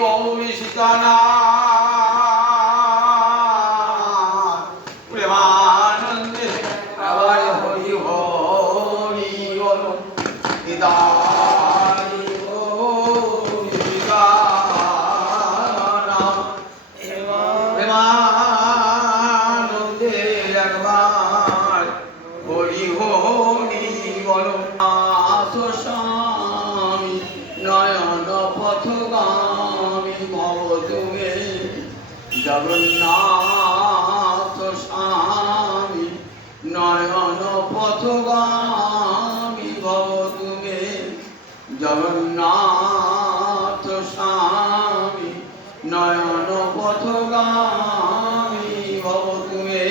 গৌরী সীতানা প্রেমানন্দে আবার হরি হরি বল নিতাই গৌরী সীতানা প্রেমানন্দে একবার হরি হরি বল স্বামী নয়ন পথগামী ভব তুমি জগন্নাথ স্বামী নয়ন পথগামী ভব তুমি জগন্নাথ স্বামী নয়ন পথগামী ভব তুমি।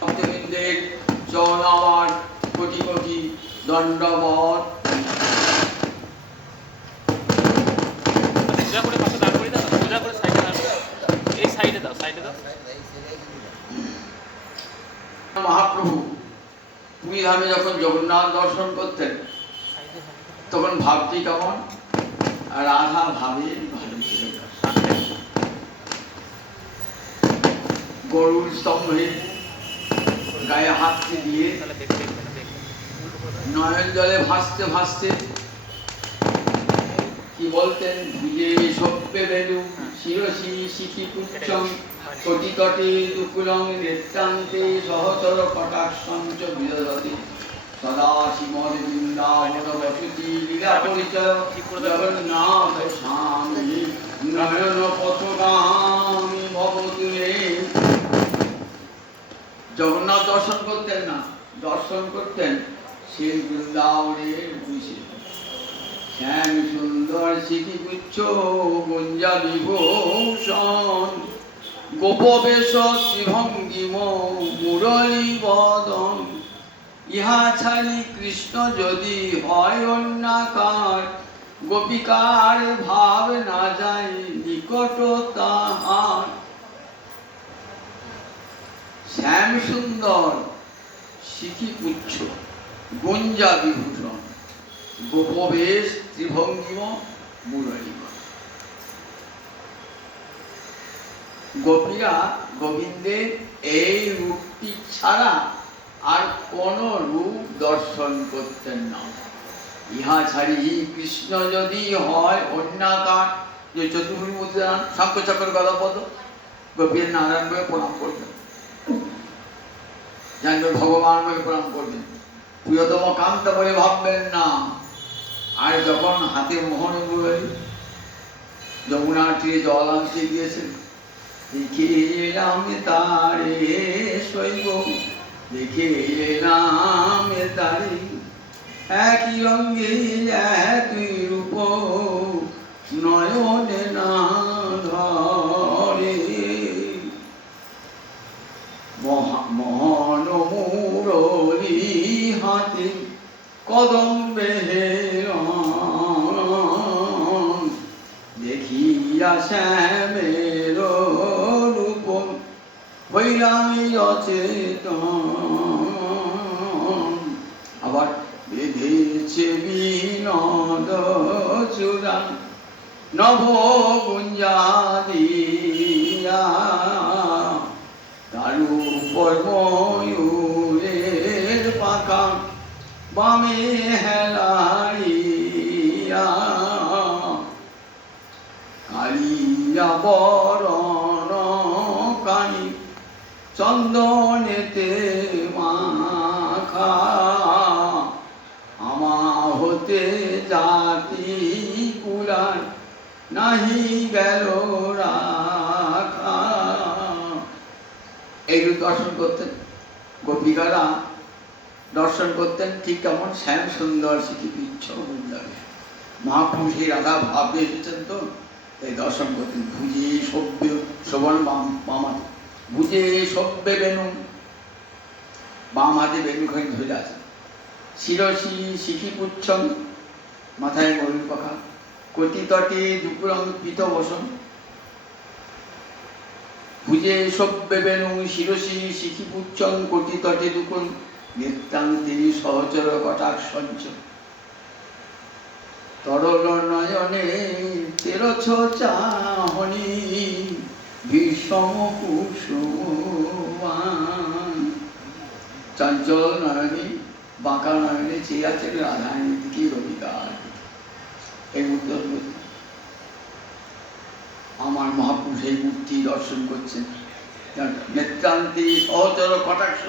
ভক্তবৃন্দের চরণাবার কোটি কোটি দণ্ডবত। মহাপ্রভু পুরী ধামে যখন জগন্নাথ দর্শন করতেন তখন ভাবটি কেমন, রাধা ভাবে ভালো ছিল। গরুর স্তম্ভে গায়ে হাতটি দিয়ে নয়ন জলে ভাসতে ভাসতে কি বলতেন, ভুজে সভ্যে বেলু শিরসি শিখি পুচ্ছং কোটি তটে দুকুলং নেত্রান্তে সহচর কটাক্ষঞ্চ বিদধতি সদা শ্রীমদ বৃন্দাবন বসতি লীলা পরিচয় জগন্নাথ স্বামী নয়ন পথগামী ভব তুমি। জগন্নাথ দর্শন করতেন না, দর্শন করতেন সেই বৃন্দাবনের বসে শ্যাম সুন্দর স্মৃতিপুচ্ছ গুঞ্জা বিভূষণ গোপবেশ শ্রীভঙ্গিম মুরলী বদন। ইহা ছাড়ি কৃষ্ণ যদি হয় অন্যাকার গোপিকার ভাব না যায় নিকট তাহার। শ্যাম সুন্দর স্মৃতিপুচ্ছ গুঞ্জা বিভূষণ গোপবেশ ত্রিভঙ্গিম মুরলী। গোপীরা গোবিন্দের এই রূপটি ছাড়া আর কোন রূপ দর্শন করতেন না। ইহা ছাড়ি কৃষ্ণ যদি হয় অন্যাকার, যে চতুর্মূর্তি শঙ্খ চক্র গদাপদ গোপীর নারায়ণকে প্রণাম করবেন, জানবেন ভগবানকে প্রণাম করবেন, প্রিয়তম কান্ত বলে ভাববেন না। আর যখন হাতে মোহন মুরলী যমুনার তীরে জল আনতে গিয়েছেন, দেখে এলাম তারে শৈব দেখে এলাম তারে একই রঙে তুই রূপ নয়নে না ধরে মোহন মুরলী হাতে কদম্বে দেখিয়া শ্যামের রূপ হইলাম অচেতন। আবার বেঁধেছে বিনোদ চূড়া নভ গুঞ্জা দিয়া তার উপর ময়ূরের পাখা বামে হেলাইয়া কালিয়া বরণ কানি চন্দনেতে মাখা আমা হতে জাতি কুলার নাহি গেল রাখা। এইরূপ দর্শন করতেন গোপিকারা, দর্শন করতেন ঠিক কেমন শ্যাম সুন্দর স্মৃতিপুচ্ছ গুঞ্জাবে। মহাপ্রভু সেই রাধা ভাববে এসেছেন তো এই দর্শন করতেন। ভুজে সভ্য শোভন বাম হাতে, ভুজে সভ্যে বেনু বাম হাতে বেনুখানি ধরে আছে, শিরসি শিখি পুচ্ছং মাথায় ময়ূর পাখা, কটি তটে দুপুরং পিত বসন। ভুজে সভ্যে বেনু শিরসি শিখি পুচ্ছং কোটি তটে দুকুল নিত্যান্তি সহচর কটাক্ষঞ্চ। তরল নয়নে তেরছ চাহনি বিষম কুসুমান। চঞ্চল নয়নে বাঁকা নয়নে চেয়ে আছেন রাধারানীর দিকে রবিকার। এই উত্তর আমার মহাপুরুষ এই মূর্তি দর্শন করছেন। নেত্রান্তে সহচর কটাক্ষ,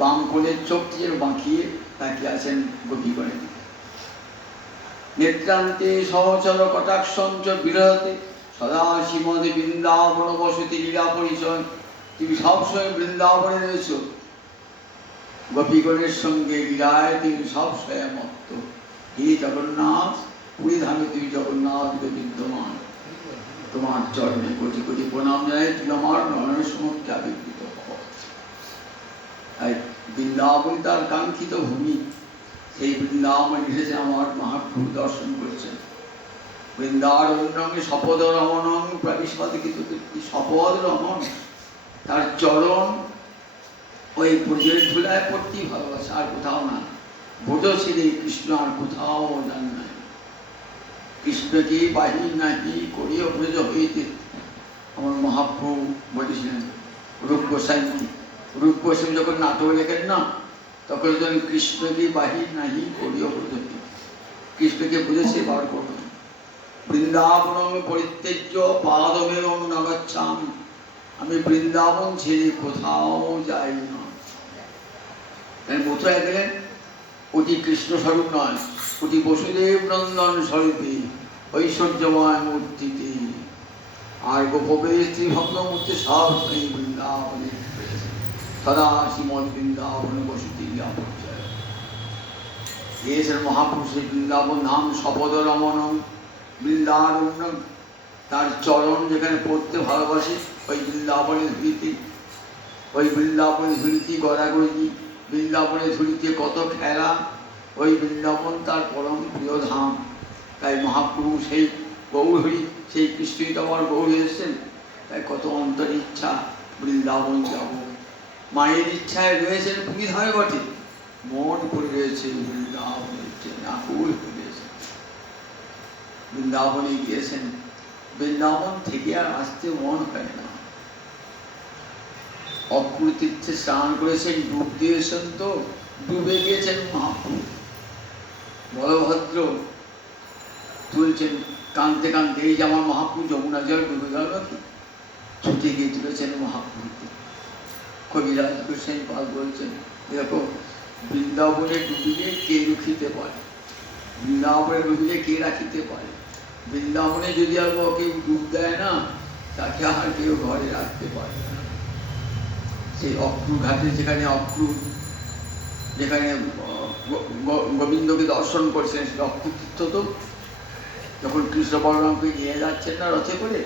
বাম কোণের চোখ দিয়ে বাঁকিয়ে তাকিয়ে আছেন গোপীগণের দিকে। নেত্রান্তে সহচর কটাক্ষঞ্চ বিরহতে সদা শ্রীমদে বৃন্দাবন বসতি লীলা পরিচয়। তুমি সবসময় বৃন্দাবনে রয়েছ, গোপীগণের সঙ্গে লীলায় তুমি সবসময় মত্ত। হে জগন্নাথ, পুরী ধামে তুমি জগন্নাথ বিদ্যমান। তোমার চরণে কোটি কোটি প্রণাম জানাই, তুমি আমার নয়নের সমক্ষে আবির্ভূত হও। তাই বৃন্দাবন তার কাঙ্ক্ষিত ভূমি, সেই বৃন্দাবন এসেছে আমার মহাপ্রভু দর্শন করেছেন। বৃন্দারণ্যে শপদ রমণং প্রাবিশপদে, কিন্তু শপদ রমণ তার চরণ ওই ব্রজের ধুলায় পড়তেই ভালোবাসে, আর কোথাও না। ব্রজ ছেড়ে কৃষ্ণ আর কোথাও জান নাই। কৃষ্ণকে বাহির নাহি করিও ব্রজ হইতে, আমার মহাপ্রভু বলেছিলেন রূপ গোস্বামী। রূপ গোস্বামী যখন নাটক লেখেন না, তখন যখন কৃষ্ণকে বাহির নাহি করিও ব্রজ হইতে, কৃষ্ণকে বুঝেছে বার করবেন। বৃন্দাবন পরিত্যজ্য পাদমেব ন গচ্ছামি, আমি বৃন্দাবন ছেড়ে কোথাও যাই না। মথুরায় গেলেন, ওটি কৃষ্ণ স্বরূপ নয়, ওটি বসুদেব নন্দন স্বরূপে ঐশ্বর্যময় মূর্তিতে। আর গোপবে শ্রীভগ্ন মূর্তি সব সেই বৃন্দাবনে সদা শ্রীমদ বৃন্দাবন বসতি পরিচয় দিয়েছেন মহাপুরুষের। বৃন্দাবন ধাম শপদ রমণম বৃন্দারণ্য, তার চরণ যেখানে পড়তে ভালোবাসে ওই বৃন্দাবনের ধুলিতে, ওই বৃন্দাবনের ধুলিতে গড়াগড়ি, বৃন্দাবনের ধুলিতে কত খেলা। ওই বৃন্দাবন তার পরম প্রিয় ধাম। তাই মহাপ্রভু সেই গৌরহরি, সেই কৃষ্ণই তো আমার গৌর এসেছেন। তাই কত অন্তর ইচ্ছা বৃন্দাবন যাব। মায়ের ইচ্ছায় রয়েছেন পুরী ধামে বটে, মন পড়ে রয়েছে বৃন্দাবনের জন্য, আকুল হয়ে রয়েছে। বৃন্দাবনে গিয়েছেন, বৃন্দাবন থেকে আর আসতে মন হয় না। অক্রুর তীর্থে স্নান করেছেন, ডুব দিয়েছেন, তো ডুবে গিয়েছেন মহাপ্রভু। বলভদ্র তুলছেন কাঁদতে কাঁদতে, এই যে আমার মহাপ্রভু যমুনা জল ডুবে গেল নাকি, ছুটে গিয়ে তুলেছেন মহাপ্রভুকে। কবিরাজ গোস্বামী পাল বলছেন, দেখো বৃন্দাবনে ডুবিলে কে রুখিতে পারে, বৃন্দাবনে ডুবিলে কে রাখিতে পারে। বৃন্দাবনে যদি আর কেউ ডুব দেয় না, তাকে আর কেউ ঘরে রাখতে পারে না। সেই অক্রুর ঘাটে, যেখানে অক্রুর, যেখানে গোবিন্দকে দর্শন করেছেন, সেটা অক্রুর তীর্থ। তো যখন কৃষ্ণ বলরামকে নিয়ে যাচ্ছেন না রথে করে,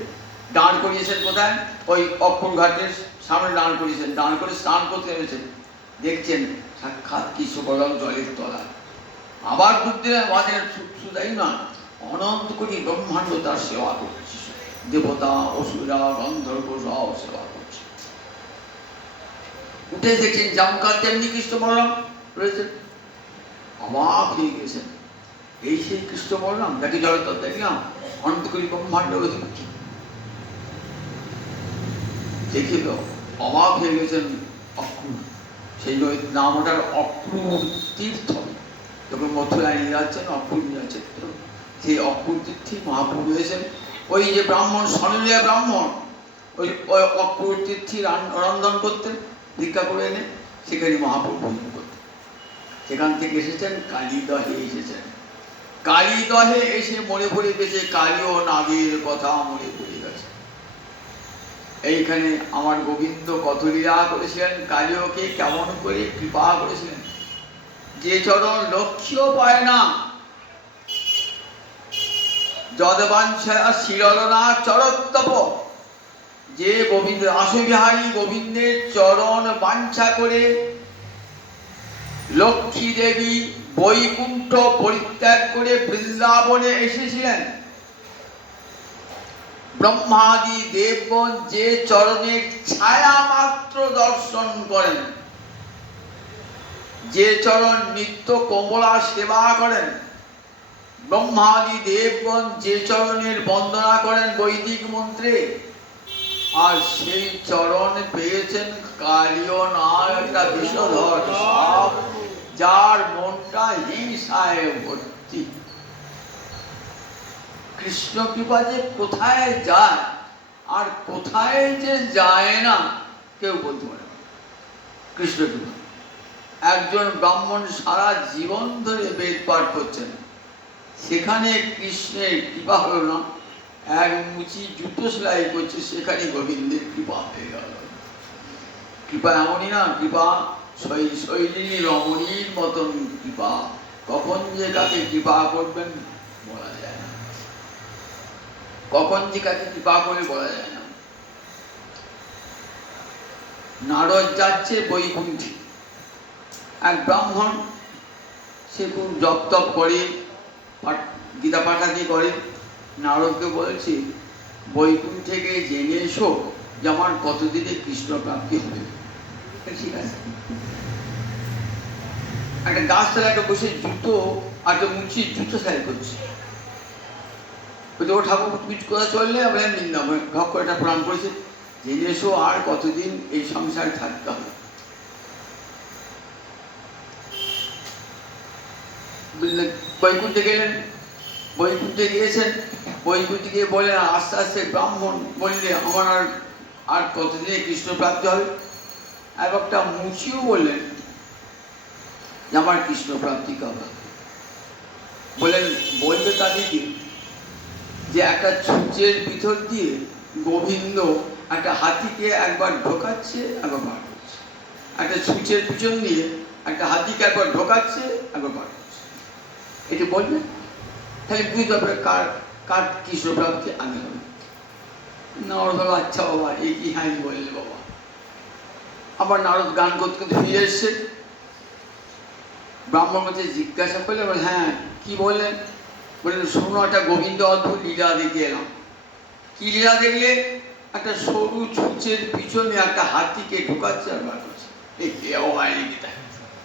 দাঁড় করিয়েছেন কোথায়, ওই অক্রুর ঘাটের সামনে দাঁড় করিয়েছেন। দাঁড় করে স্নান করতে নেমেছেন, দেখছেন সাক্ষাৎ কৃষ্ণ বলরাম জলের তলায়। আবার ডুব দিলেন, আমাদের শুধাই না, অনন্ত কোটি ব্রহ্মাণ্ড তার সেবা করছে, দেবতা অসুরা গন্ধর্ব সব সেবা করছে। উঠে দেখছেন জামকার তেমনি কৃষ্ণ বলরাম রয়েছেন, অবাক হয়ে গেছেন। এই সেই কৃষ্ণ বলরাম যাকে জড়তর দেখলাম, অনন্ত কোটি ব্রহ্মাণ্ড অধিপতি। দেখে অবাক হয়ে গেছেন অক্রুর। সেই নাম ওটার অক্রুর তীর্থ। যখন মথুরায় নিয়ে যাচ্ছেন, অক্রুর নিয়ে যাচ্ছেন, সেই অক্রুর তীর্থে মহাপ্রভু এসেছেন। ওই যে ব্রাহ্মণ, স্বর্ণীয় ব্রাহ্মণ, ওই অক্রুর তীর্থে রন্ধন করতেন, ভিক্ষা করে এনে সেখানে মহাপ্রভু ভোজন করতেন। সেখান থেকে এসেছেন কালীদহে, এসেছেন কালীদহে এসে মনে পড়ে গেছে কালী ও নাগের কথা মনে পড়ে গেছে। এইখানে আমার গোবিন্দ কত লীলা করেছিলেন, কালীকে কেমন করে কৃপা করেছিলেন। যে চরণ লক্ষ্যও পায় না, যদবাঞ্ছা শিরলনা চরত্তপ, যে গোবিন্দ আশুবিহারী গোবিন্দের চরণ বাঞ্ছা করে লক্ষ্মী দেবী বৈকুণ্ঠ পরিত্যাগ করে বৃন্দাবনে এসেছিলেন। ব্রহ্মাদি দেবগণ যে চরণের ছায়া মাত্র দর্শন করেন, যে চরণ নিত্য কমলা সেবা করেন, ব্রহ্মাদি দেবগণ যে চরণের বন্দনা করেন বৈদিক মন্ত্রে, আর সেই চরণ পেয়েছেন কালীয় নাগ একটা বিষধর সাপ, যার মনটা হিংসায় ভর্তি। কৃষ্ণ কৃপা যে কোথায় যায় আর কোথায় যে যায় না কেউ বলতে পারে না। কৃষ্ণ কৃপা একজন ব্রাহ্মণ সারা জীবন ধরে বেদ পাঠ করছেন, সেখানে কৃষ্ণের কৃপা হলো না, এক মুচি জুতো সেলাই করছে, সেখানে গোবিন্দের কৃপা হয়ে গেল। কৃপা এমনই না, কৃপা শৈলিনী রমণীর মতন কৃপা, কখন যে কাকে কৃপা করবেন বলা যায় না, কখন যে কাকে কৃপা করে বলা যায় না। নারদ যাচ্ছে বৈকুণ্ঠে, এক ব্রাহ্মণ, সে খুব জপ তপ করে, গীতা পাঠাদি করে, নারদকে বলছে বৈকুণ্ঠে গিয়ে জেনে এসো যে আমার কতদিনে কৃষ্ণ প্রাপ্তি হবে। ঠিক আছে, একটা গাছ তলায় একটা বসে জুতো আর একটা মুচি জুতো সেলাই করছে। ও ঠাকুর তুমি কোথায় চললে? আমরা বৃন্দাবন। ঢক করে একটা প্রণাম করেছে, জেনে এসো আর কতদিন এই সংসারে থাকতে হবে। বৈকুণ্ঠে গেলেন, বৈকুণ্ঠে গিয়েছেন, বৈকুণ্ঠে গিয়ে বললেন, আস্তে আস্তে ব্রাহ্মণ বললে আমার আর কতদিনে কৃষ্ণ প্রাপ্তি হবে। আর একটা মুচিও বললেন যে আমার কৃষ্ণ প্রাপ্তি কবে। বললেন বলবে তাদেরকে যে একটা ছুঁচের ভিতর দিয়ে গোবিন্দ একটা হাতিকে একবার ঢোকাচ্ছে একবার বার করছে, একটা ছুঁচের পিছন দিয়ে একটা হাতিকে একবার ঢোকাচ্ছে একবার বার করছে। এটি বলবেন, তাহলে বুঝতে হবে কার কার কৃষ্ণ প্রাপ্তি আগে হবে। নারদ বাবা, আচ্ছা বাবা এই কি হাই বললে বাবা। আবার নারদ গান করতে করতে ফিরে এসছে, ব্রাহ্মণ কাছে জিজ্ঞাসা করলে, হ্যাঁ কি বললেন? বললেন শোনো, একটা গোবিন্দ অদ্ভুত লীলা দেখে এলাম। কি লীলা দেখলে? একটা সরু ছুঁচের পিছনে একটা হাতিকে ঢুকাচ্ছে আর বার করছে।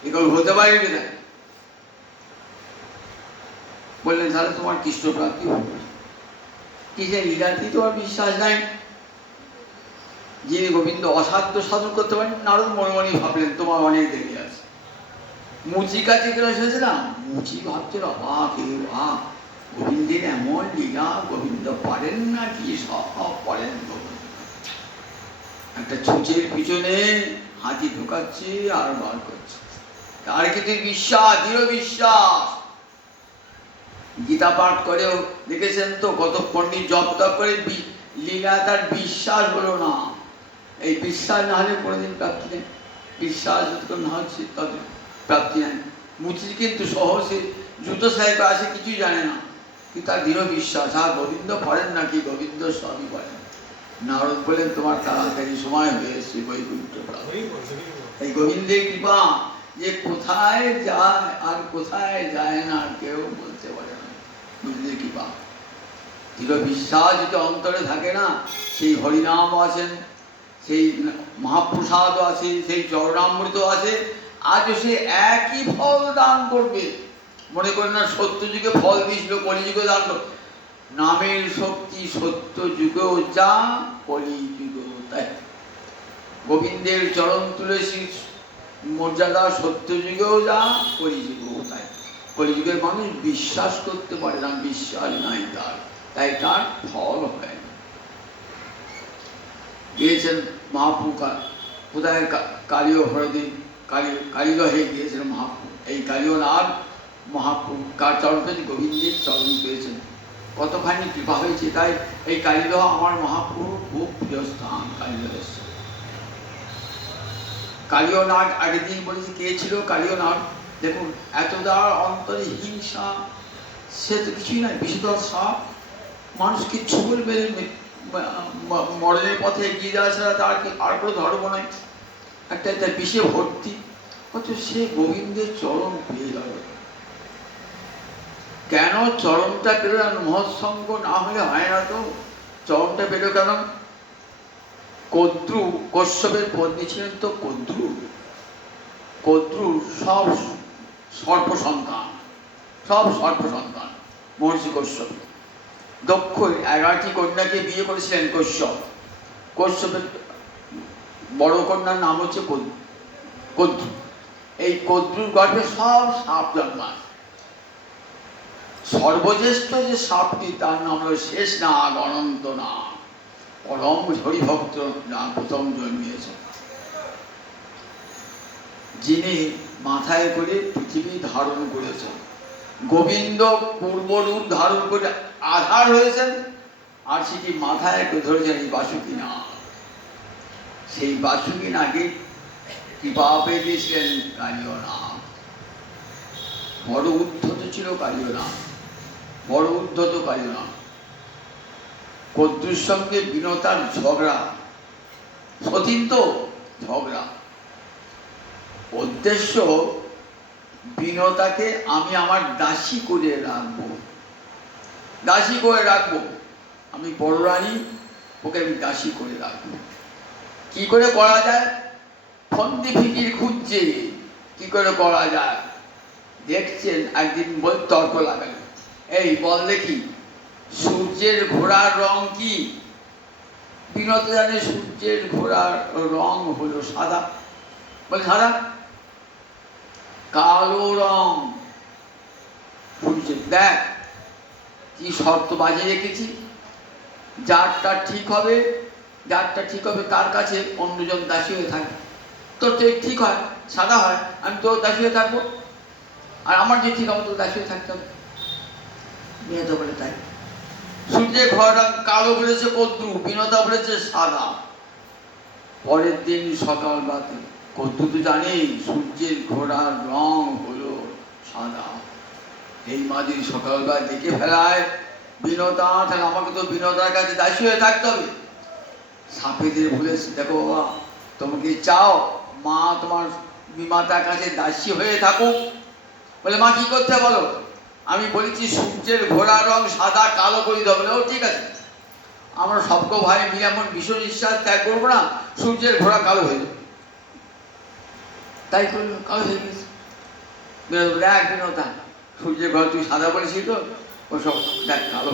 এগুলো হতে পারে কিনা? বললেন তাহলে তোমার কৃষ্ণ প্রাপ্তি হবে। কি যে লীলাতেই তোমার বিশ্বাস নাই? যিনি গোবিন্দ অসাধ্য সাধন করতে পারেন, নারদ মনে মনে ভাবলেন তোমার অনেক দেরি আছে। মুচি কাছে কেন এসেছে না, মুচি ভাবছে অবাক, গোবিন্দের এমন লীলা, গোবিন্দ পারেন না কি? সব পারেন গোবিন্দ। একটা ছুঁচের পিছনে হাতি ঢোকাচ্ছে আর বার করছে, তার কিন্তু বিশ্বাস, দৃঢ় বিশ্বাস। গীতা পাঠ করেও দেখেছেন তো, কত পণ্ডিত জপ তপ করে লীলা, তার বিশ্বাস হলো না। এই বিশ্বাস না হলে কোনোদিন প্রাপ্তি নেই, বিশ্বাস যতক্ষণ না হচ্ছে তত প্রাপ্তি নেই। মুচি কিন্তু সহজে জুতো সেলাই করে আসে, কিছুই জানে না, কিন্তু তার দৃঢ় বিশ্বাস, গোবিন্দ পারেন নাকি? গোবিন্দ সবই পারেন। নারদ বলেন তোমার তাড়াতাড়ি সময় হয়ে এসছে বৈকুণ্ঠ প্রাপ্তি। এই গোবিন্দের কৃপা যে কোথায় যায় আর কোথায় যায় না কেউ বলতে পারে না। গোবিন্দের কৃপা, দৃঢ় বিশ্বাস যেটা অন্তরে থাকে না, সেই হরিনাম আছেন, সেই মহাপ্রসাদ আছে, সেই চরণামৃত আছে, আজও সে একই ফল দান করবে। মনে করেন না সত্য যুগে ফল দিয়েছিল, কলিযুগে দান করবে। নামের শক্তি সত্য যুগেও যা, কলি যুগেও তাই। গোবিন্দের চরণ তুলসী মর্যাদা সত্য যুগেও যা, কলি যুগেও তাই। কলিযুগের মানুষ বিশ্বাস করতে পারে না, বিশ্বাস নাই তার, তাই তার ফল হয় না। গিয়েছেন মহাপ্রভু কোথায়? কালীয় হরদিন, কালীদহে গিয়েছিলেন মহাপ্রভু। এই কালীয় নাগ মহাপ্রভু কার চরণ পেয়েছেন? গোবিন্দের চরণ পেয়েছেন। কতখানি কৃপা হয়েছে। তাই এই কালীদহ আমার মহাপ্রভুর খুব প্রিয় স্থান। কালীদহের কালীয় নাগ আগের দিন বলেছি কে ছিল কালীয় নাগ। দেখুন এত দ্বার অন্তরে হিংসা, সে তো কিছুই নাই, বিষধর সাপ, মানুষ কিচ্ছু বলবে, মরণের পথে এগিয়ে যাওয়া ছাড়া তার আর কোনো ধর্ম নাই, একটা বিষে ভর্তি। অথচ সে গোবিন্দের চরণ পেয়ে গেল। কেন চরণটা পেল? মহৎসঙ্গ না হলে হয় না। তো চরণটা পেল কেন? কদ্রু, কশ্যপের পত্নী ছিলেন তো কদ্রু, কদ্রুর সব সর্প সন্তান, সব সর্প সন্তান মহর্ষি কশ্যপ। দক্ষ 11টি কন্যাকে বিয়ে করেছিলেন কশ্যপ। কশ্যপের বড় কন্যার নাম হচ্ছে কদ্রু। এই কদ্রুর গর্ভে সব সাপ জন্মায়। সর্বজ্যেষ্ঠ যে সাপটি তার নাম হল শেষ নাগ, অনন্ত নাগ, পরম হরিভক্ত নাগ প্রথম জন্মিয়েছে, যিনি মাথায় করে পৃথিবী ধারণ করেছেন। গোবিন্দ পূর্বরূপ ধারণ করে আধার হয়েছেন, আর সেটি মাথায় ধরেছেন এই বাসুকী নাগ। সেই বাসুকী নাগে কৃপা পেয়েছিলেন কালীয় নাগ। বড় উদ্ধত ছিল কালীয় নাগ, বড় উদ্ধত কালীয় নাগ। কদ্রুর সঙ্গে বিনতার ঝগড়া, সতীন তো ঝগড়া। উদ্দেশ্য বিনতাকে আমি আমার দাসী করে রাখবো, দাসী করে রাখবো। আমি বড় রানী, ওকে আমি দাসী করে রাখবো। কি করে করা যায়? ফন্দি ফিকির খুঁজছে কি করে করা যায়। দেখছেন একদিন বল তর্ক লাগালো, এই বল দেখি সূর্যের ঘোড়ার রং কি? বিনত জানে সূর্যের ঘোড়ার রং হলো সাদা। বলে সাদা? কালো রং। সূর্যের দেখ কি শর্ত বাজিয়ে রেখেছি, যারটা ঠিক হবে, যারটা ঠিক হবে তার কাছে অন্যজন দাসী হয়ে থাকবে। তোর তো ঠিক হয়, সাদা হয়, আমি তোর দাসী হয়ে থাকবো, আর আমার যে ঠিক হবে তোর দাসী হয়ে থাকতে হবে। বিনতা বলে তাই। সূর্যের ঘোড়ার রং কালো বলেছে কদ্রু, বিনতা বলেছে সাদা। পরের দিন সকাল রাতে কদ্রু তো জানে সূর্যের ঘোড়ার রং হলো সাদা। এই মাঝে সকালবেলা দেখে ফেলায় বিনতা, তাহলে আমাকে তো বিনতার কাছে দাসী হয়ে থাকতে হবে। সাপেদের বলেছে, দেখো বাবা, তোমাকে চাও মা তোমার বিমাতার কাছে দাসী হয়ে থাকুক? বলে মা কি করতে বলো? আমি বলেছি সূর্যের ঘোড়ার রং সাদা, কালো করে দেবো। বলে ও ঠিক আছে, আমরা সবকে ভাই মিলে এমন ভীষণ নিঃশ্বাস ত্যাগ করবো না, সূর্যের ঘোড়া কালো হয়ে যাবে। তাই করলো, কালো হয়ে গেছে। দেখ বিনতা, সূর্যের ঘোড়া তুই সাদা বলেছিস তো, ও সব দেখ কালো।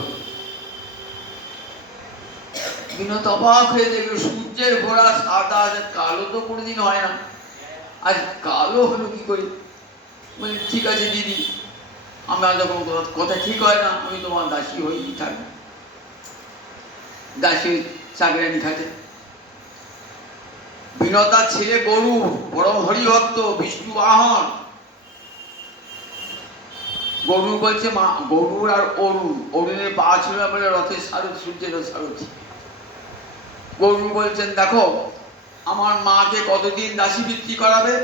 বিনতা অবাক হয়ে দেখলো সূর্যের ঘোড়া সাদা, কালো তো কোনোদিন হয় না, আজ কালো হলো কি করে? বলে ঠিক আছে দিদি, আমার যখন কথা ঠিক হয় না, আমি তোমার দাসী হয়েই থাকবো। দাসী চাকরানি থাকে। বিনতার ছেলে গরু, বড় হরিভক্ত, বিষ্ণু বাহন। গরু বলছে মা, গরুর আর অরুণ, অরুণের পা ছিল না বলে রথের সারথি, সূর্যের সারথি। গরু বলছেন, দেখো আমার মাকে কতদিন দাসী বৃত্তি করাবে?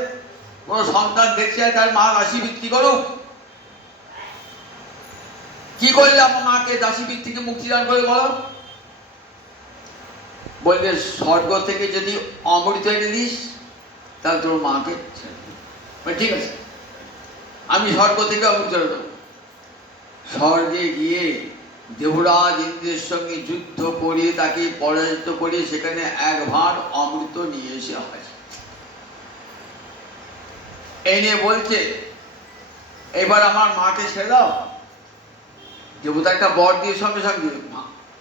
কোনো সন্তান দেখছে তার মা দাসী বৃত্তি করুক। কি করলে আমার মাকে দাসী বৃত্তি থেকে মুক্তিদান করে বলো? বললে স্বর্গ থেকে যদি অমৃত এনে দিস তাহলে তোর মাকে ঠিক আছে, আমি স্বর্গ থেকে অমৃত দেবো। স্বর্গে গিয়ে দেবরাজ ইন্দ্রের সঙ্গে যুদ্ধ করে তাকে পরাজিত করে সেখানে এক ভাঁড় অমৃত নিয়ে এসে হয়। এনে বলছে এবার আমার মাকে ছেড়ে দাও। দেবতা একটা বর দিয়ে সঙ্গে সঙ্গে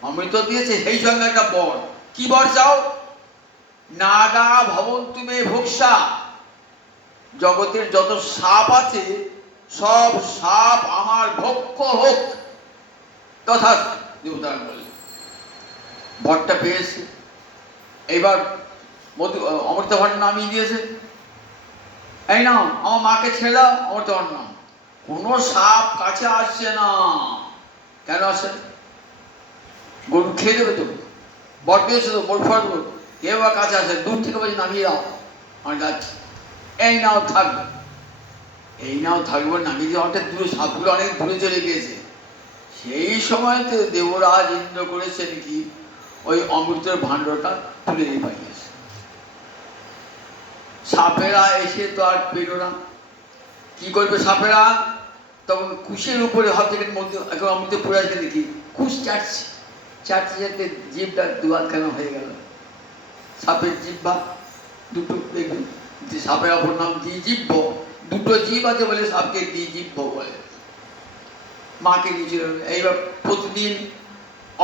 অমৃত দিয়েছে, সেই সঙ্গে একটা বর। কি বর চাও? নাগা ভবন্তু মে ভোক্সা, জগতের যত সাপ আছে সব সাপ আমার ভক্ষ হোক। তথা দেবতা বলে বরটা পেয়েছে। এবার অমৃত ভান্ড নামিয়ে দিয়েছে, এই নাও আমার মাকে ছেড়ে দাও, অমৃত ভান্ড নাও। কোনো সাপ কাছে আসছে না। কেন আসে? গরু খেয়ে দেবে তো, বর পেয়েছে তো, বর ফল দেবো, কেউ বা কাছে আসে, দূর থেকে বলছে নামিয়ে দাও, আমি যাচ্ছি। এই নাও থাকবে, এই নাও থাকবে, নামিয়ে দিয়ে অনেক দূরে, সাপগুলো অনেক দূরে চলে গিয়েছে। সেই সময়তে দেবরাজ ইন্দ্র করেছেন কি, ওই অমৃতের ভাণ্ডটা তুলে দিয়ে পাইয়েছে। সাপেরা এসে তো আর পেল না। কি করবে সাপেরা? তখন কুশের উপরে হাত থেকে মধ্যে এখন অমৃত পড়ে আসবে দেখি, কুশ চাটছে, চাটতে চাটতে জিভটা দুয়ারখানা হয়ে গেল। সাপের জিভা দুটো দেখবেন সাপের অপর নাম দ্বিজিহ্ব, দুটো জীব আছে বলে সাপকে দ্বিজিহ্ব বলে। মাকে গিয়েছিল, এইবার প্রতিদিন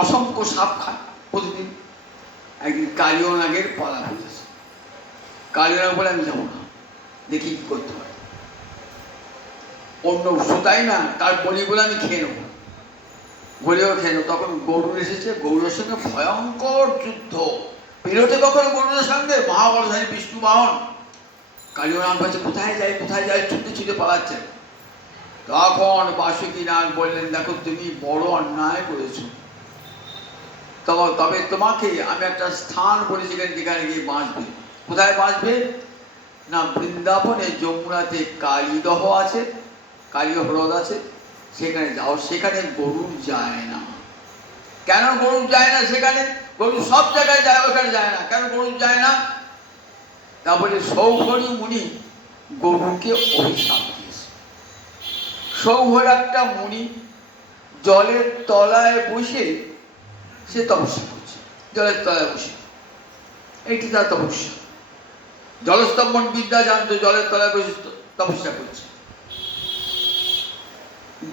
অসংখ্য সাপ খায় প্রতিদিন। একদিন কালিয়নাগের পালা হয়েছে, কালিয়নাগ বলে আমি যাবো না, দেখি কি করতে হয়, অন্য সুতাই না তার বলিগুলো আমি খেয়ে নেবো, বলেও খেয়ে নেবো। তখন গরুর এসেছে, গরুরের সঙ্গে ভয়ঙ্কর যুদ্ধ, পেরোতে কখন গরুরের সঙ্গে মহাবলশালী বিষ্ণু বাহন। কালিয়নাগ বলছে কোথায় যায় কোথায় যায়, ছুটে ছুটে পালাচ্ছে। তখন বাসুকী নাগ বললেন, দেখো তুমি বড় অন্যায় করেছো, তবে তোমাকে আমি একটা স্থান বলেছি যেখানে গিয়ে বাঁচবে। কোথায় বাঁচবে না, বৃন্দাবনে যমুনাতে কালীদহ আছে, কালী হ্রদ আছে, সেখানে যাও। সেখানে গরু যায় না। কেন গরু যায় না সেখানে? গরু সব জায়গায় যায়, ওখানে যায় না। কেন গরু যায় না? তা বলে সৌভরী মুনি গরুকে অভিশাপ দিয়েছে। সৌভর একটা মুনি জলের তলায় বসে সে তপস্যা করছে, জলের তলায় বসে, এইটি তার তপস্যা। জলস্তম্ভন বিদ্যা জানতো, জলের তলায় বসে তপস্যা করছে।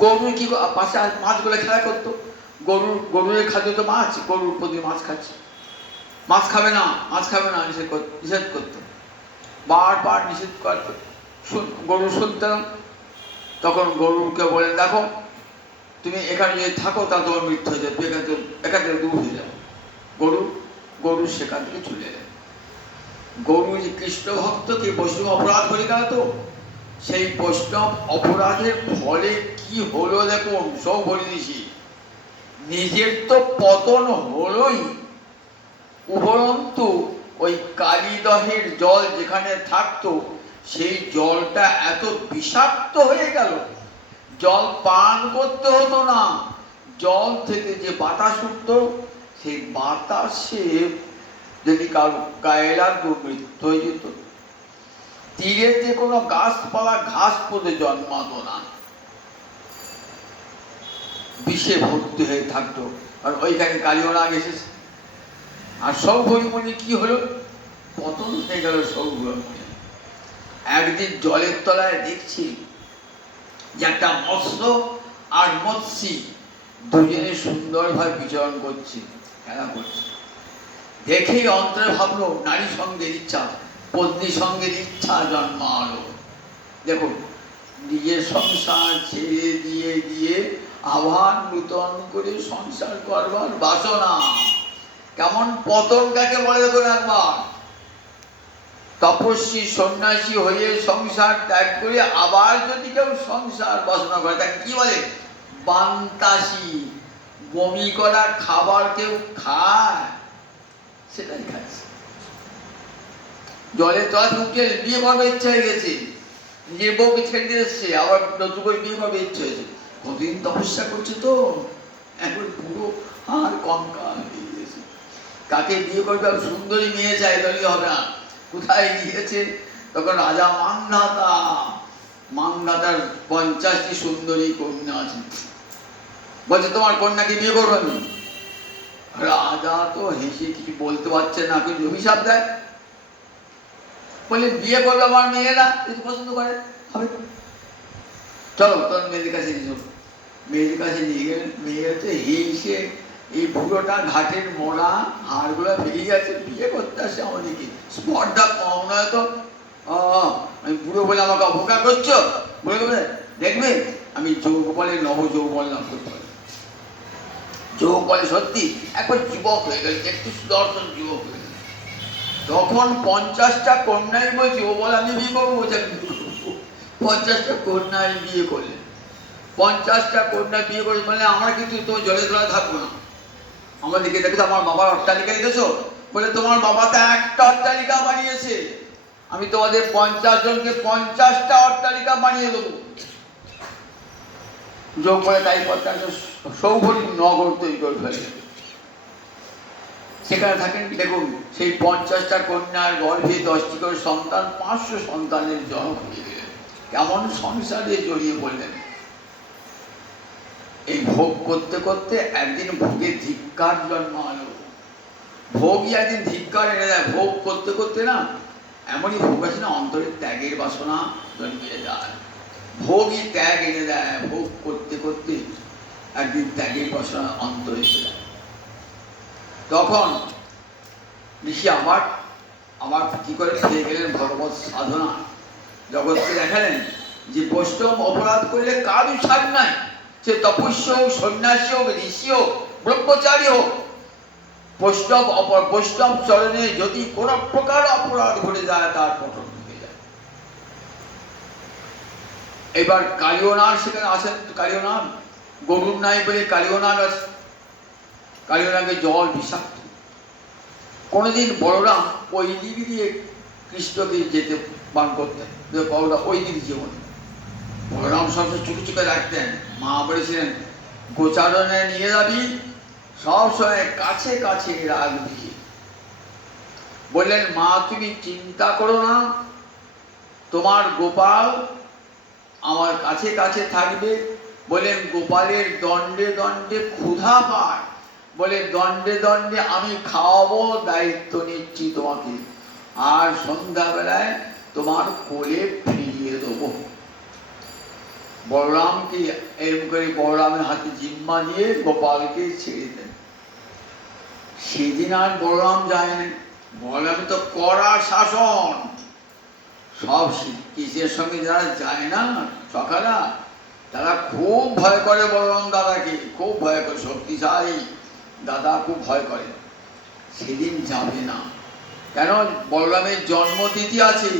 গরু কি পাশে মাছগুলো খেলা করতো, গরুর খাদ্য তো মাছ, গরুর প্রতি মাছ খাচ্ছে, মাছ খাবে না মাছ খাবে না নিষেধ করতো, বারবার নিষেধ করতো। গরু শুনতে না, তখন গরুকে বলেন, দেখো তুমি এখানে যদি থাকো তা তোমার মৃত্যু হয়ে যাবে, এখান থেকে দূর হয়ে যাবে। গরু সেখান থেকে চলে এলেন। গরু যে কৃষ্ণ ভক্তকে বৈষ্ণব অপরাধ করে গেল, তো সেই বৈষ্ণব অপরাধের ফলে কি হলো দেখুন, সব বলে দিছি। নিজের তো পতন হলোই, উপরন্তু ওই কালীদহের জল যেখানে থাকতো সেই জলটা এত বিষাক্ত হয়ে গেল, জল পান করতে হতো না, জল থেকে যে বাতাস উঠত সেই বাতাসে যদি কারো গায়ে লাগতো মৃত্যু হয়ে যেত। তীরেতে কোনো গাছপালা ঘাস পড়ে জন্মাতো না, বিষে ভর্তি হয়ে থাকতো। আর ওইখানে কালিয়নাগ এসেছে। আর সৌভরীমণি কি হলো, পতন হয়ে গেল সৌভরীমণি। একদিন জলের তলায় দেখছি যে একটা মৎস্য আর মৎস্যী দুজনে সুন্দরভাবে বিচরণ করছে, খেলা করছে। দেখেই অন্তরে ভাবলো নারী সঙ্গের ইচ্ছা, পত্নী সঙ্গের ইচ্ছা জন্মালো। দেখুন, নিজের সংসার ছেড়ে দিয়ে আবার নূতন করে সংসার করবার বাসনা, কেমন পতন কাকে বলে দেখুন একবার। তপস্বী সন্ন্যাসী হয়ে সংসার ত্যাগ করে আবার যদি কেউ সংসার বাসনা করে তাকে কি বলে? বান্তাসী। বমি করা খাবার কেউ খায়? সেটাই খাচ্ছে। জলের তলা উঠে বিয়ে করবে ইচ্ছা হয়ে গেছে, নিজের বউকে ছেড়ে দিয়ে এসছে, আবার নতুন করে বিয়ে করবে ইচ্ছে হয়েছে। কতদিন তপস্যা করছে, তো এখন পুরো আর কঙ্কাল হয়ে গেছে। কাকে বিয়ে করবে? আর সুন্দরী মেয়ে চাই, তাহলে হবে না। কোথায় গিয়েছে? তখন রাজা মান্ধাতার 50টি সুন্দরী কন্যা আছে, বলছে তোমার কন্যাকে বিয়ে করবো আমি। রাজা তো হেসে কিছু বলতে পারছে না, কিছু অভিশাপ দেয়, বলে বিয়ে করবে আমার মেয়েরা, যদি পছন্দ করে হবে, চলো তোর মেয়েদের কাছে নিয়ে চলো। মেয়েদের কাছে নিয়ে গেলেন। মেয়েরা তো হেসে, এই বুড়োটা ঘাটের মোড়া হাড়গুলো বেরিয়ে যাচ্ছে, বিয়ে করতে আসে আমাদেরকে, স্পর্ধা কম নয় তো। আমি বুড়ো বলে আমাকে অপকার করছো, বলে দেবে দেখবে আমি যৌবলে নব যৌবন লাভ করতে পারি। যৌবলে সত্যি একবার যুবক হয়ে গেছে, একটু সুদর্শন যুবক হয়ে গেছে। তখন 50টা কন্যাই বলছি, ও বলে আমি বিয়ে করবো, 50টা কন্যাই বিয়ে করলেন। 50টা কন্যা বিয়ে করে বলে আমরা কিন্তু তোমার জলে তলায় থাকবো না, আমাদেরকে দেখো, আমার বাবার অট্টালিকা দেখেছো? বলে তোমার বাবা তো একটা অট্টালিকা বানিয়েছে, আমি তোমাদের 50 জনকে 50টা অট্টালিকা বানিয়ে দেবো। যোগ করে তাই পথটা সৌভরী নগর তৈরি করে ফেলে। সেখানে থাকেন। দেখুন, সেই 50টা কন্যার গর্ভে 10টি করে সন্তান, 500 সন্তানের জন্ম হয়ে গেলেন। কেমন সংসারে জড়িয়ে পড়লেন। এই ভোগ করতে করতে একদিন ভোগের ধিক্কার জন্মালো। ভোগই একদিন ধিক্কার এনে দেয়। ভোগ করতে করতে না এমনই ভোগ আছে না, অন্তরের ত্যাগের বাসনা জন্মিয়ে যায়, ভোগই ত্যাগ এনে দেয়, ভোগ করতে করতে একদিন ত্যাগের বাসনা অন্তরে এসে যায়। তখন ঋষি আবার কি করে ফিরে গেলেন ভগবত সাধনা জগৎকে দেখালেন যে বৈষ্ণব অপরাধ করলে কারও ছাড় নাই, সে তপস্য হোক, সন্ন্যাসী হোক, ঋষি হোক, ব্রহ্মচারী হোক, বৈষ্ণব চরণে যদি কোন প্রকার অপরাধ ঘটে যায় তার পতন হয়ে যায়। এবার কালিয়নাথ সেখানে আছেন, কালিয়নাথ গরুর নাই বলে কালিয়নাথ আছে, কালিয়নাথকে জল বিষাক্ত। কোনোদিন বলরাম ওই দিক দিয়ে কৃষ্ণকে যেতে পান করতেন, বলরাম ওই দিক জীবন, বলরাম সবসময় চুপে চুপে রাখতেন। মা বলেছিলেন গোচারণে নিয়ে যাবি, সবসময় কাছে কাছে রাখবি। বললেন মা তুমি চিন্তা করো না, তোমার গোপাল আমার কাছে কাছে থাকবে। বলেন গোপালের দণ্ডে দণ্ডে ক্ষুধা পায়, বলে দণ্ডে দণ্ডে আমি খাওয়াবো, দায়িত্ব নিচ্ছি তোমাকে, আর সন্ধ্যাবেলায় তোমার কোলে ফিরিয়ে দেবো। বলরামকে এরকম করে বলরামের হাতে জিম্মা দিয়ে গোপালকে ছেড়ে দেন। সেদিন আর বলরাম যায়নি, বলরাম তো কড়া শাসন। সব কিসের সঙ্গে যারা যায় না সখারা, তারা খুব ভয় করে বলরাম দাদাকে, খুব ভয় করে, শক্তিশালী দাদা খুব ভয় করে। সেদিন যাবে না, কেন বলরামের জন্মতিথি আছে।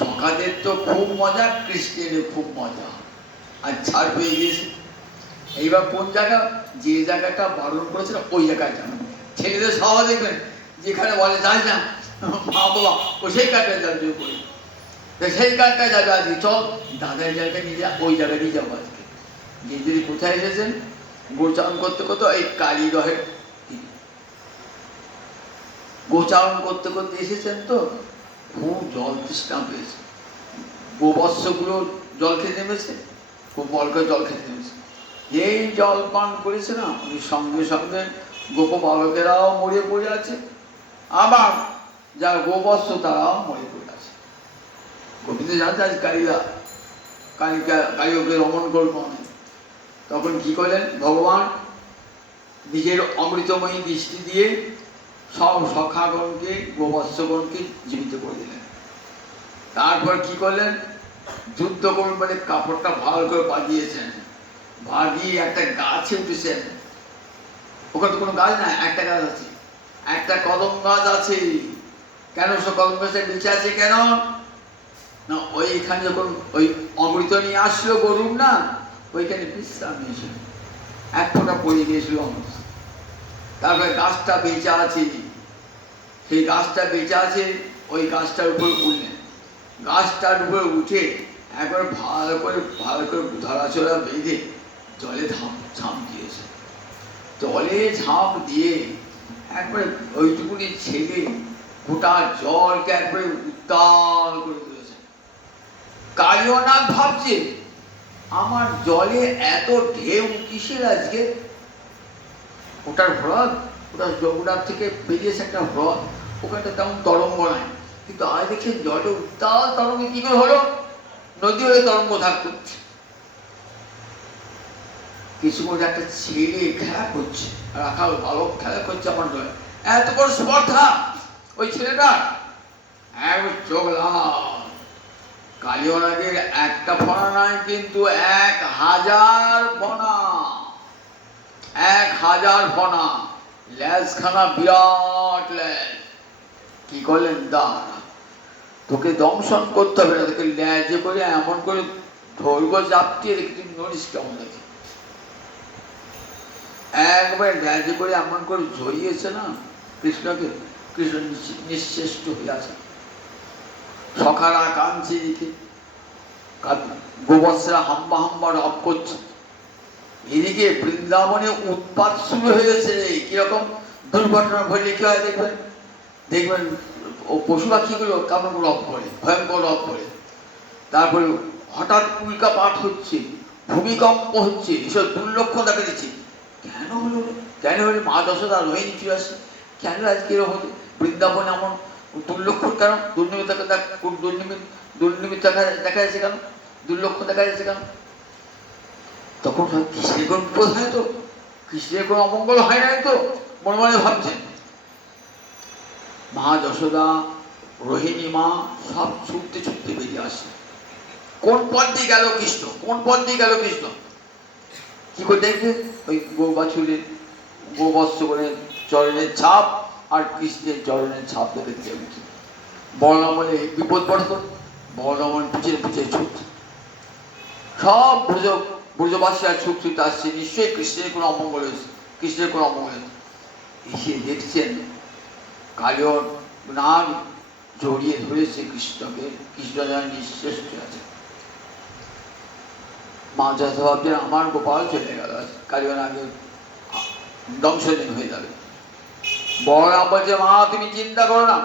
সখাদের তো খুব মজা, কৃষ্ণের খুব মজা, আর ছাড় পেয়ে গেছে। এইবার কোন জায়গা, যে জায়গাটা বারণ করেছিল ওই জায়গায় যান। ছেলেদের স্বভাব দেখবেন, যেখানে বলে যাই না মা বাবা, ও সেই কাজটায় যাবে করি, সেই কাজটায় যাবে আজকে, চল দাদার জায়গায় নিয়ে যা, ওই জায়গায় নিয়ে যাবো আজকে। যে যদি কোথায় এসেছেন গোচারণ করতে করতে, এই কালীদহের গোচারণ করতে করতে এসেছেন, তো খুব জল তৃষ্ণা পেয়েছে, গোবৎসগুলো জল খেতে নেমেছে, খুব বল করে জল খেতে নেমেছে। এই জল পান করেছে না, ওই সঙ্গে সঙ্গে গোপ বালকেরাও মরে পড়ে আছে, আবার যার গোবৎস তারাও মরে পড়ে আছে। গোবিন্দ জানতে আজ কালীকে রমণ করবো অনেক। তখন কি করলেন ভগবান, নিজের অমৃতময়ী দৃষ্টি দিয়ে সব সখাগণকে, গোবৎসগণকে জীবিত করে দিলেন। তারপর কি করলেন, যুদ্ধ করবেন বলে কাপড়টা ভালো করে বাঁধিয়েছেন, বাঁধিয়ে একটা গাছে উঠেছেন। ওখানে তো কোনো গাছ না, একটা গাছ আছে, একটা কদম গাছ আছে। কেন সে কদম গাছে বেঁচে আছে কেন না, ওইখানে যখন ওই অমৃত নিয়ে আসলো গরুর না, ওইখানে বিশ্রাম নিয়েছিল, এক ফোঁটা পড়ে গিয়েছিল অমৃত। তারপরে গাছটা বেঁচে আছে, সেই গাছটা বেঁচে আছে, ওই গাছটার উপর উঠলেন। গাছটার উপরে উঠে একবার ভালো করে ধরাচড়া বেঁধে জলে ঝাঁপ দিয়েছে। জলে ঝাঁপ দিয়ে একবারে ওইটুকুনি ছেলে গোটা জলকে একবারে উত্তাল করে তুলেছে। কালিয়নাথ ভাবছে আমার জলে এত ঢেউ কিসের আজকে, ওটার হ্রদ, ওটার থেকে বেরিয়েছে একটা হ্রদ, ওখানটা তেমন তরঙ্গ নাই, কিন্তু আজ দেখছেন জলে উত্তাল তরঙ্গে কি করে হলো, নদী হয়ে তরঙ্গ থাকতো। কিছু মধ্যে একটা ছেলে খেলা করছে, রাখাল বালক খেলা করছে আমার জলে, এত বড় স্পর্ধা ওই ছেলেটা, একবার চোখ লাল। কালিয়নাথের একটা ফণা নাই, কিন্তু 1000 ফণা, 1000 ফণা, ল্যাজখানা বিরাট ল্যাজ। কি করলেন, দাঁড়া তোকে দংশন করতে হবে না, তোকে ল্যাজে করে এমন করে ধরবো চাপটিয়ে দেখে তুমি নড়িস কেমন দেখে। একবার ল্যাজে করে এমন করে ঝরিয়েছে না কৃষ্ণকে, কৃষ্ণ নিশ্চেষ্ট হয়ে আছে। সখারা কাঁদছে, দিকে গোবৎসরা হাম্বা হাম্বা রব করছে, এদিকে বৃন্দাবনে উৎপাত শুরু হয়েছে। কিরকম দুর্ঘটনা ঘটলে কি হয় দেখবেন, দেখবেন ও পশু পাখিগুলো কেমন রব করে, ভয়ঙ্কর রব করে। তারপরে হঠাৎ উল্কাপাত হচ্ছে, ভূমিকম্প হচ্ছে, এসব দুর্লক্ষণ দেখা দিচ্ছে। কেন হলো, কেন হলো? মা যশোদা রোহিণী ফিরে আসে, কেন আজকে এরকম হলো? বৃন্দাবনে এমন দুর্লক্ষণ কেন? দুর্নিমিত দেখা যাচ্ছে কেন? দুর্লক্ষণ দেখা যাচ্ছে কেন? তখন কৃষ্ণের কোন বিপদ হয় তো, কৃষ্ণের কোন অমঙ্গল হয় নাই তো মনে মনে ভাবছেন। মা যশোদা, রোহিণী মা সব ছুটতে ছুটতে বেরিয়ে আসে। কোন পথ দিয়ে গেল কৃষ্ণ? কোন পথ দিয়ে গেল কৃষ্ণ? কি করে দেখবে? ওই গো বাছুরের গোবৎস করে চরণের ছাপ আর কৃষ্ণের চরণের ছাপ দেখে দিয়ে উঠছে। বলরাম বলে বিপদ পড়ত, বলরাম পিছিয়ে পিছিয়ে ছুটছে। সব ব্রজবাসী আর ছুট ছুটতে আসছে, নিশ্চয়ই কৃষ্ণের কোনো অমঙ্গল হয়েছে, কৃষ্ণের কোনো অমঙ্গল হয়েছে। এসে দেখছেন কালিয়র নাগ জড়িয়ে ধরেছে কৃষ্ণকে, কৃষ্ণ যেন নিঃশেষ হয়ে আছে। মা যথা ভাবছেন আমার গোপাল চলে গেল, কালিয় নাগের ধ্বংসদিন হয়ে যাবে। বলরাম বলছে মা তুমি চিন্তা করো না,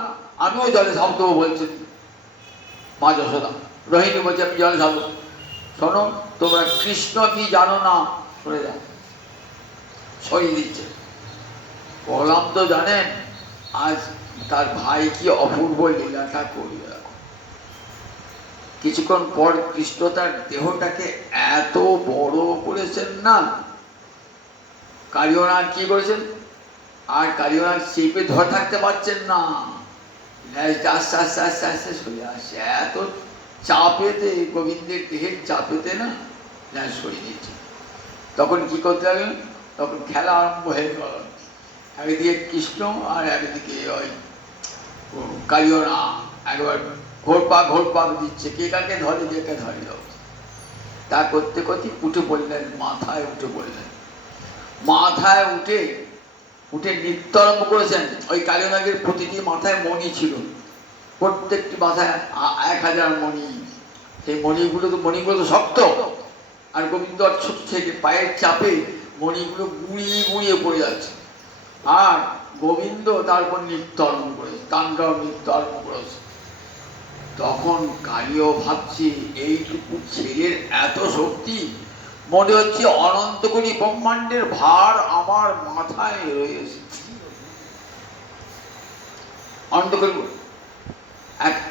আমিও জলে ঝাঁপ দেবো বলছেন মা যশোদা। রোহিণী বলছে আমি জলে ঝাঁপ দেবো। শোনো, তোমরা কৃষ্ণ কি জানো না, সরে যাও। সরিয়ে দিচ্ছে। বলরাম তো জানেন আজ তার ভাই কি অপূর্ব লীলাটা করবে। কিছুক্ষণ পর কৃষ্ণ তার দেহটাকে এত বড় করেছেন না, কালিয়নাগ কি করেছেন, আর কালিয়নাগ চেপে ধরে থাকতে পারছেন না, আস্তে আস্তে আস্তে আস্তে সরে আসছে। এত চাপেতে, গোবিন্দের দেহের চাপেতে না সরিয়ে দিয়েছে। তখন কি করতে লাগলেন? তখন খেলা আরম্ভ হয়ে গেল। একদিকে কৃষ্ণ আর একদিকে ওই কালিয়নাগ একবার ঘোরপাক দিচ্ছে, কে কাকে ধরে, কে কে ধরে। তা করতে করতে উঠে পড়লেন, মাথায় উঠে পড়লেন। মাথায় উঠে নৃত্য আরম্ভ করেছেন। ওই কালিয়নাগের প্রতিটি মাথায় মণি ছিল, প্রত্যেকটি মাথায় 1000 মণি। সেই মণিগুলো তো শক্ত, আর গোবিন্দ ছোট থেকে পায়ের চাপে মণিগুলো গুঁড়িয়ে গুঁড়িয়ে পড়ে যাচ্ছে। আর গোবিন্দ তারপর নৃত্য আরম্ভ করেছে, তাণ্ডব নৃত্য আরম্ভ করেছে। তখন কালিও ভাবছে এইটুকু ছেলের এত শক্তি, মনে হচ্ছে অনন্ত কোটি ব্রহ্মাণ্ডের ভার আমার মাথায় রয়েছে। অনন্ত কোটি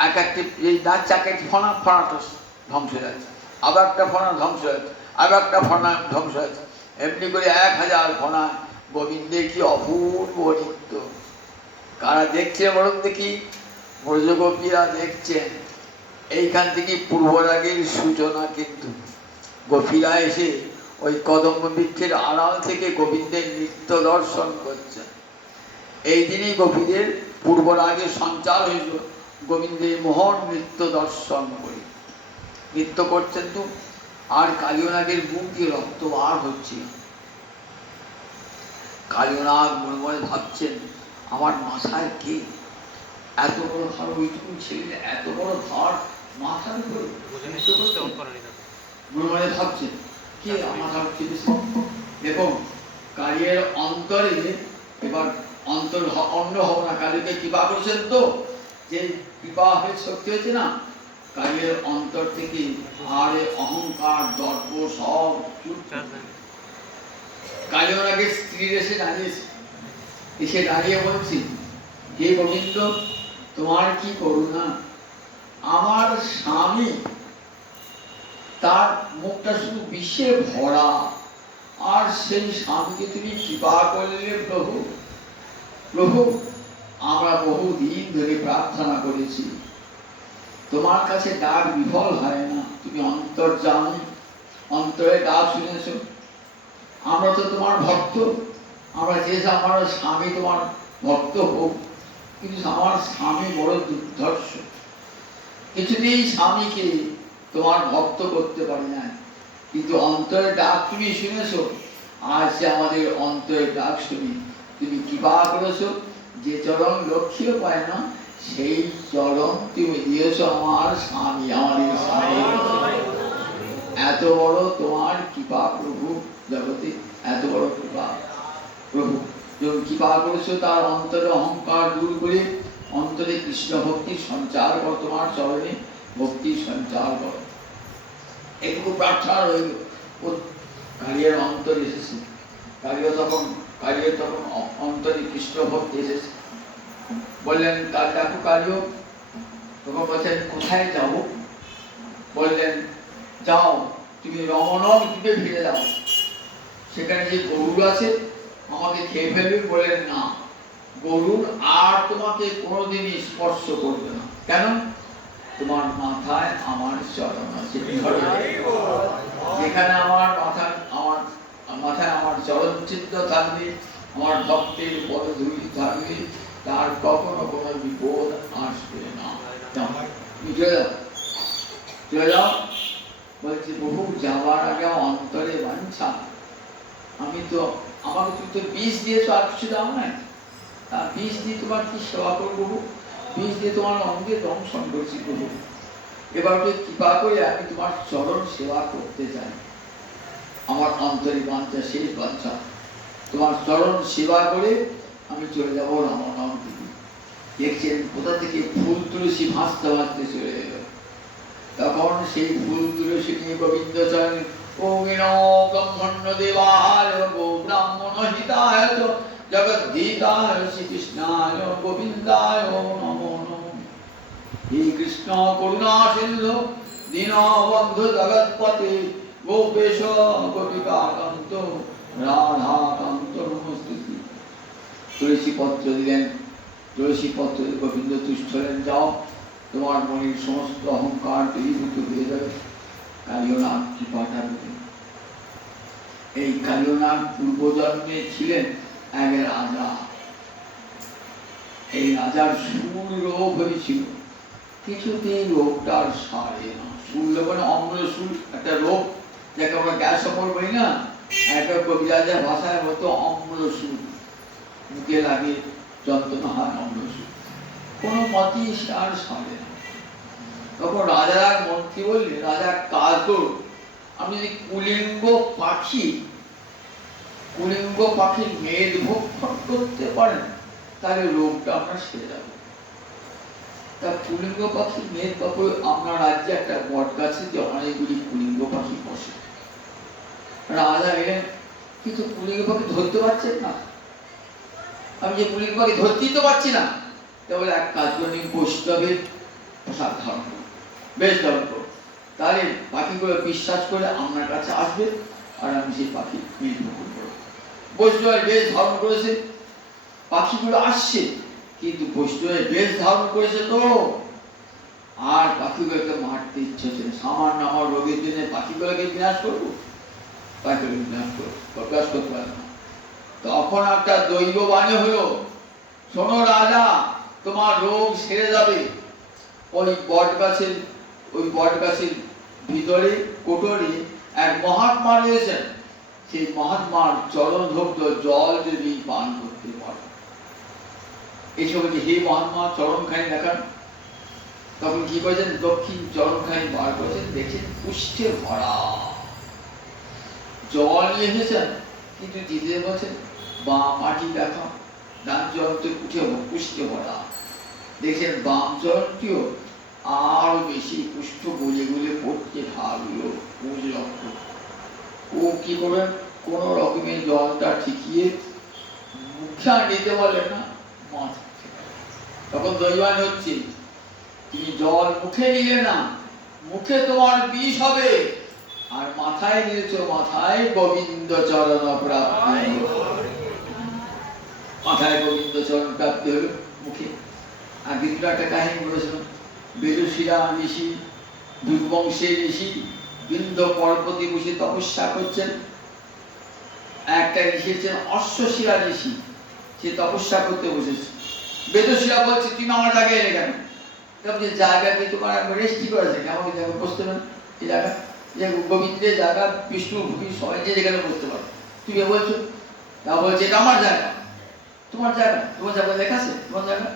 এক একটি যাচ্ছে, এক একটি ফনাটা ধ্বংস হয়ে যাচ্ছে, আবার একটা ফনা ধ্বংস হয়ে যাচ্ছে, আবার একটা ফনা ধ্বংস হয়ে যাচ্ছে। এমনি করে 1000 ফনা। গোবিন্দের কি অপূর্ব নৃত্য! কারা দেখছে বলুন দেখি? ব্রজগোপীরা দেখছেন। এইখান থেকে পূর্বরাগের সূচনা। কিন্তু গোপীরা এসে ওই কদম্ব বৃক্ষের আড়াল থেকে গোবিন্দের নৃত্য দর্শন করছেন। এই দিনই গোপীদের পূর্বরাগের সঞ্চার হয়েছিল, গোবিন্দের মোহন নৃত্য দর্শন করে নৃত্য করছেন। তো আর কালিয়নাগের মুখ দিয়ে রক্ত বার হচ্ছে। কালিয়নাগ মনে মনে ভাবছেন আমার মাথায় কে এত বড় ভার, ওইটুকু ছেলে এত বড় ভার মাথার উপরে মনে মনে ভাবছেন কে আমার দেখুন কালিয়ের অন্তরে এবার অন্য হব না। কালীকে কৃপা করছেন তো, যে কৃপা হয়ে শক্তি হয়েছে না, কালিয়ের অন্তর থেকে আরে অহংকার দর্প সব কালিয়র আগে স্ত্রীর এসে দাঁড়িয়েছে, এসে দাঁড়িয়ে বলছি হে গোবিন্দ তোমার কি করুণা, আমার স্বামী তার মুখটা শুধু বিষে ভরা, আর সেই স্বামীকে তুমি কৃপা করলে প্রভু। প্রভু আমরা বহুদিন ধরে প্রার্থনা করেছি, তোমার কাছে ডাক বিফল হয় না, তুমি অন্তর্যামী, অন্তরে ডাক শুনেছ। আমরা তো তোমার ভক্ত, আমরা চেয়েছি আমার স্বামী তোমার ভক্ত হোক, কিন্তু আমার স্বামী বড় দুর্ধর্ষ, কিছুতেই স্বামীকে তোমার ভক্ত করতে পারি না। কিন্তু অন্তরে ডাক তুমি শুনেছ, আজ আমাদের অন্তরে ডাক শুনি তুমি কৃপা করেছো, যে চরণ লক্ষ্যও পায় না সেই চরণ তুমি দিয়েছ আমার স্বামী, আমাদের স্বামী। এত বড় তোমার কৃপা প্রভু, জগতে এত বড় কৃপা প্রভু। যখন কৃপা করেছো তার অন্তরে অহংকার দূর করে অন্তরে কৃষ্ণ ভক্তির সঞ্চার কর, তোমার চরণে ভক্তির সঞ্চার কর। একটু প্রার্থনা রইল। কালিয়ার অন্তরে এসেছে, কালিয়া তখন অন্তরে কৃষ্ণ ভক্তি এসেছে। বললেন দেখো কালিও, তখন বলছেন কোথায় যাবো? বললেন যাও তুমি রমণক দ্বীপে ফিরে যাও, সেখানে যে গরুর আছে আমাকে খেয়ে ফেলবে। বললেন না, গরুর আর তোমাকে কোনোদিনই স্পর্শ করবে না। কেন? তোমার মাথায় আমার চরণ আছে। যেখানে আমার মাথায় আমার চরণ চিত্র থাকবে, আমার ভক্তের পদধূলি থাকবে, তার কখনো কোনো বিপদ আসবে না। চলে যাও। বলছি বহু যাওয়ার আগে অন্তরে বাঞ্ছা, আমি তো আমাকে তুমি তো বিষ দিয়েছো, আর কিছু দাও না, বিষ দিয়ে তোমার কি সেবা করবো? বিষ দিয়ে তোমার অঙ্গে দংশন করছি প্রভু, এবার কৃপা করে আমি তোমার চরণ সেবা করতে চাই। আমার অন্তরে বাঞ্ছা, শেষ বাঞ্ছা, তোমার চরণ সেবা করে আমি চলে যাবো রমনাম দিদি। দেখছেন কোথা থেকে ফুল তুলসী ভাসতে ভাসতে চলে এলো। তখন সেই ফুল তুলসী নিয়ে গোবিন্দ চরণ ব্রহ্মণ্য দেবায় গো ব্রাহ্মণ হিতায় জগদ্ধিতায় শ্রীকৃষ্ণায় গোবিন্দায় নমো নমঃ। হে কৃষ্ণ করুণা সিন্ধু দীনবন্ধু জগৎপতে গোপেশ গোপিকাকান্ত রাধাকান্ত নমস্তুতে। তুলসী পত্র দিলেন, তুলসী পত্র গোবিন্দ তুষ্ট হলেন, যাও তোমার মনের সমস্ত অহংকার দূরীভূত হয়ে যাবে, কালীয়নাথ কৃপাটা দেবেন। এই কালীয়নাথ পূর্বজন্মে ছিলেন এক রাজা। এই রাজার শুল রোগ হয়েছিল, কিছুতেই রোগটার সারে না। শুল মানে অম্লশুল, একটা রোগ যাকে আমরা গ্যাস অম্বল বলি না, একটা কবিরাজের ভাষায় হতো অম্লশুল, মুখে লাগে যন্ত্রণা হয় অম্লশুল, কোনো মতেই আর সারে না। তখন রাজার মন্ত্রী বললে, রাজা কাজ করুন, আমি যদি কুলিঙ্গ পাখির মেদ ভক্ষণ করতে পারেন তাহলে রোগটা আপনার সেরে যাবে। তা কুলিঙ্গ পাখির মেদ পাখি, আপনার রাজ্যে একটা বট গাছে যে অনেকগুলি কুলিঙ্গ পাখি বসে। রাজা এলেন, কিন্তু কুলিঙ্গ পাখি ধরতে পারছেন না। আমি যে কুলিঙ্গ পাখি ধরতেই তো পারছি না, তাহলে এক কাজ করে বৈষ্ণবের পোশাক ধারণ করুন, বেশ ধারণ করুন, তাহলে পাখিগুলো বিশ্বাস করে আপনার কাছে আসবে, আর আমি সেই পাখি মেদ ভক্ষণ করব। বৈষ্ণবের বেশ ধারণ করেছে, পাখিগুলো আসছে, কিন্তু বৈষ্ণবের বেশ ধারণ করেছে তো, আর পাখিগুলোকে মারতে ইচ্ছে হচ্ছে। সামান্য আমার রোগের জন্য পাখিগুলোকে বিনাশ করবো? পাখিগুলো বিনাশ করতে পারে না। তখন একটা দৈব বাণী হলো, শোনো রাজা, তোমার রোগ সেরে যাবে। ওই বট গাছের ভিতরে কোটরে এক মহাত্মা রয়েছেন, সেই মহাত্মার চরণধৌত জল যদি পান করতে পারে। এই সময় হে মহাত্মা চরণখানি দেখান। তখন কি করেছেন, দক্ষিণ চরণখানি বার করেছেন, দেখছেন পুষ্ঠে ভরা জল নিয়ে এসেছেন, কিন্তু দিদি বলছেন বাম মাটি দেখা, ডান চরণটি উঠে পুষ্ঠে ভরা। দেখছেন বাম চরণটিও আরো বেশি পুষ্ঠ গলে গলে পড়তে থাকলো, রক্ত। ও কি করবেন, কোন রকমের জলটা ঠিকিয়ে মুখে আর নিতে পারলেন না, মাথা। তখন দৈবান হচ্ছে, তুমি জল মুখে নিলে না, মুখে তোমার বিষ হবে, আর মাথায় নিয়েছো, মাথায় গোবিন্দ চরণ প্রাপ্তি, মাথায় গোবিন্দ চরণ প্রাপ্তি হলো মুখে। আর কিন্তু একটা কাহিনী বলেছিলাম, বেদশিরা ঋষি, দুর্বংশের ঋষি বিন্দ পর্বতে বসে তপস্যা করছেন। একটা ঋষি হচ্ছেন অশ্বশিরা ঋষি, সে তপস্যা করতে বসেছে। বেদশিরা বলছে তুমি আমার জায়গায় এলে কেন? যে জায়গাকে তোমার রেস্টি করেছে, আমাকে জায়গা বসতে পারেন, এই জায়গা যে গোবিন্দের জায়গা, বিষ্ণু ভূমি সবাই যে যেখানে বসতে পারো, তুমি বলছো? তা বলছে এটা আমার জায়গা। তোমার জায়গা? তোমার জায়গা লেখা আছে তোমার জায়গা?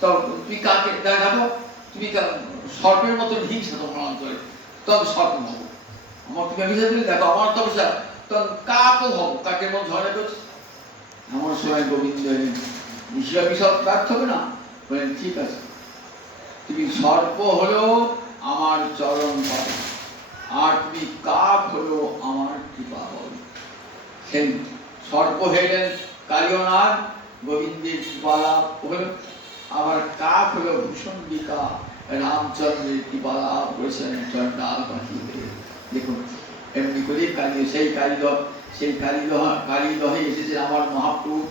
তো তুমি কাকে দেখো, তুমি সর্পের মতো হিংসা তোমার অন্তরে, তবে সর্প হবো। আমার তুমি অভিশাপ দিলে দেখো আমার তপস্যা, তখন কাকও হবো, কাকের মতো ঝড়ে করছে। এমন সময় গোবিন্দ বিশ্ববিশাল ব্যর্থ হবে না, বলেন ঠিক আছে, তুমি সর্প হলো আমার চরণ পাবে, আর তুমি কাক হলো আমার কৃপা পাবে। সেই সর্প হইলেন কালীয়নাথ, গোবিন্দের কৃপা লাভ হল। আবার কাক হলো ভূষণ্ডিকা, রামচন্দ্রের কৃপা লাভ করেছেন চন্ডাল পাখিতে। দেখুন এমনি করে কালী, সেই কালীদহে এসেছে আমার মহাপ্রভু,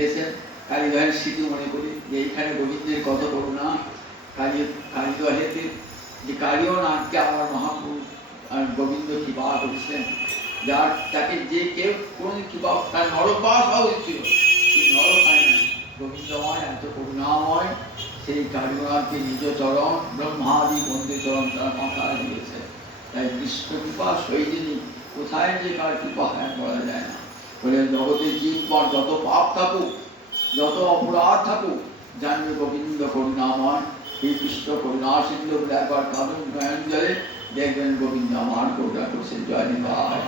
এসেছেন কালীদহের স্মৃতি মনে করি যে এইখানে গোবিন্দের কত করুণা। কালীদহেতে যে কালীয় নামকে আমার মহাপ্রভু গোবিন্দ কৃপা করেছিলেন, যার তাকে যে কেউ কোন কৃপা, তার নরকবাস হওয়া হয়েছিল, সেই নরক হয় না, গোবিন্দময় এত করুণাময়, সেই কালীনাথকে নিজ চরণ ব্রহ্মাদি বন্দে চরণ তারা মাথা দিয়েছে। তাই কৃষ্ণ কৃপা সৈদিনী কোথায় যে কার কৃপা হয় বলা যায় না। বলে জগতের জীবন যত পাপ থাকুক, যত অপরাধ থাকুক, জানবে গোবিন্দ করুণাময়, এই কৃষ্ণ করুণা সিন্ধু বলে একবার কারণ নয়ন জলে দেখবেন গোবিন্দ আমার করুণা করছেন। জয় নিতাই।